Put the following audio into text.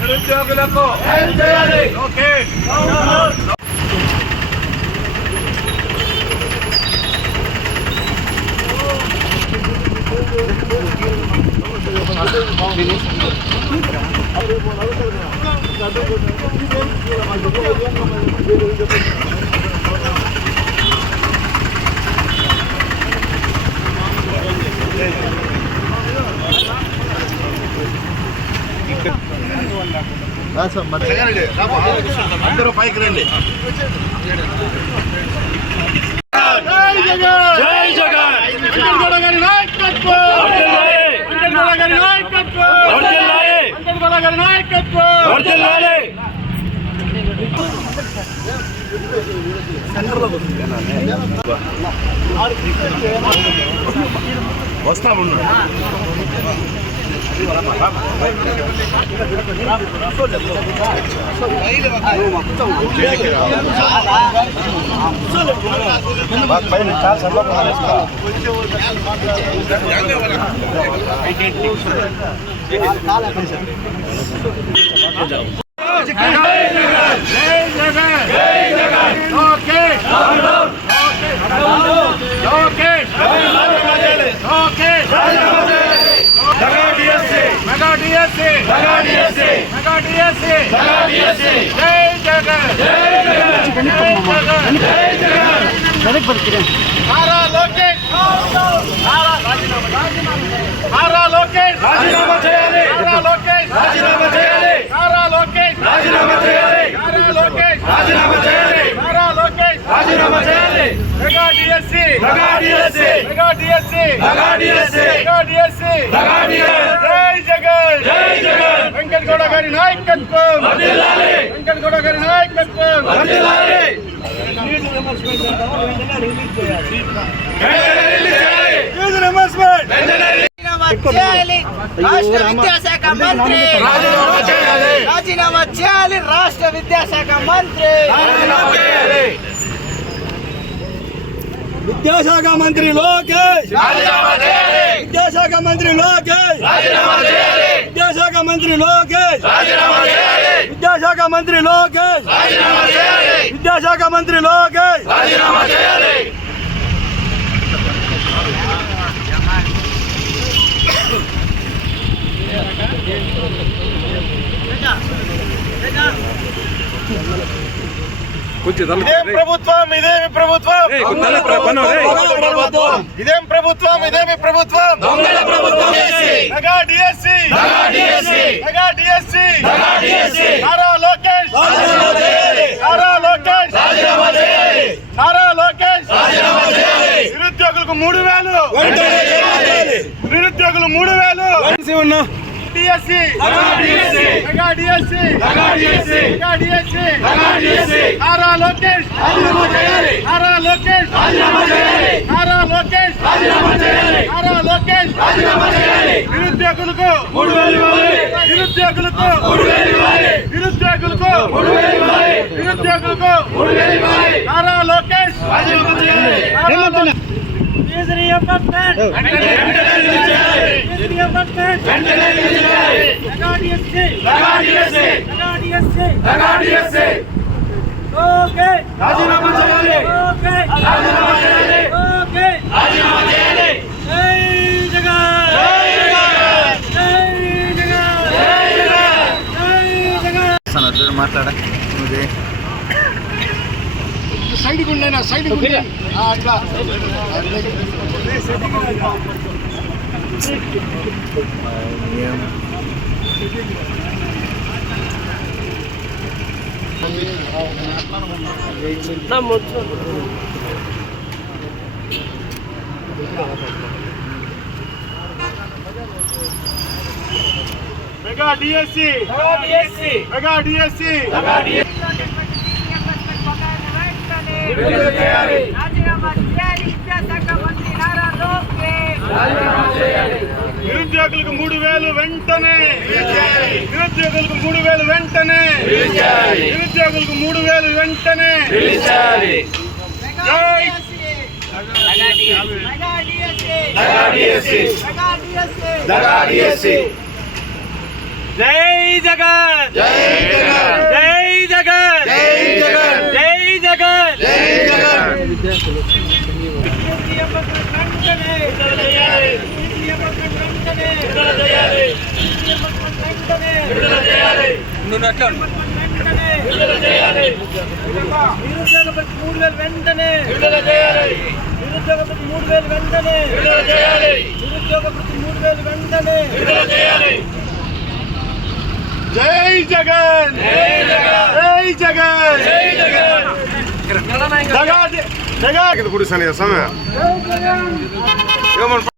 నిరుద్యోగులకు అందరూ పైకి రండి. జై జగన్ వస్తామన్నా వెంకటగౌడ గారి నాయకత్వం, వెంకటగౌడ గారి నాయకత్వం. రాష్ట్ర విద్యాశాఖ మంత్రి రాజీనామా చేయాలి. రాష్ట్ర విద్యాశాఖ మంత్రి విద్యాశాఖ మంత్రి లోకేష్, విద్యాశాఖ మంత్రి లోకేష్, విద్యాశాఖ మంత్రి లోకేష్, విద్యాశాఖ మంత్రి లోకేష్, విద్యాశాఖ మంత్రి లోకేష్. ఇదేం ప్రభుత్వం, ఇదేమి ప్రభుత్వం, ఇదేం ప్రభుత్వం, ఇదేమి ప్రభుత్వం. Mega DSC, mega DSC, Nara Lokesh, Nara Lokesh, Nara Lokesh. నిరుద్యోగులకు 3000, నిరుద్యోగులు 3000. DSC, mega DSC, mega DSC, Nara Lokesh, Nara Lokesh, Nara Lokesh, Nara Lokesh. నిరుద్యోగులకు 3000, నిరుద్యోగులకు 3000, నిరుద్యోగులకు 3000, నిరుద్యోగులకు 3000. నారా లోకేష్, రాజీనామా చేయాలి. మాట్లాడా సైడ్కి ఉండేనా, సైడ్కి ఉండే అట్లా. మెగా డిఎస్సి మెగా డిఎస్సి నిరుద్యోగులకు 3,000 వెంటనే నిరుద్యోగులకు 3,000 వెంటనే నిరుద్యోగులకు 3,000 వెంటనే జై జగన్ జై జగన్ జై జగన్ జై జగన్ జై జగన్ జై జగన్ వెంటనే జై జగన్ జై జగన్ జై జగన్ జగన్ జగన్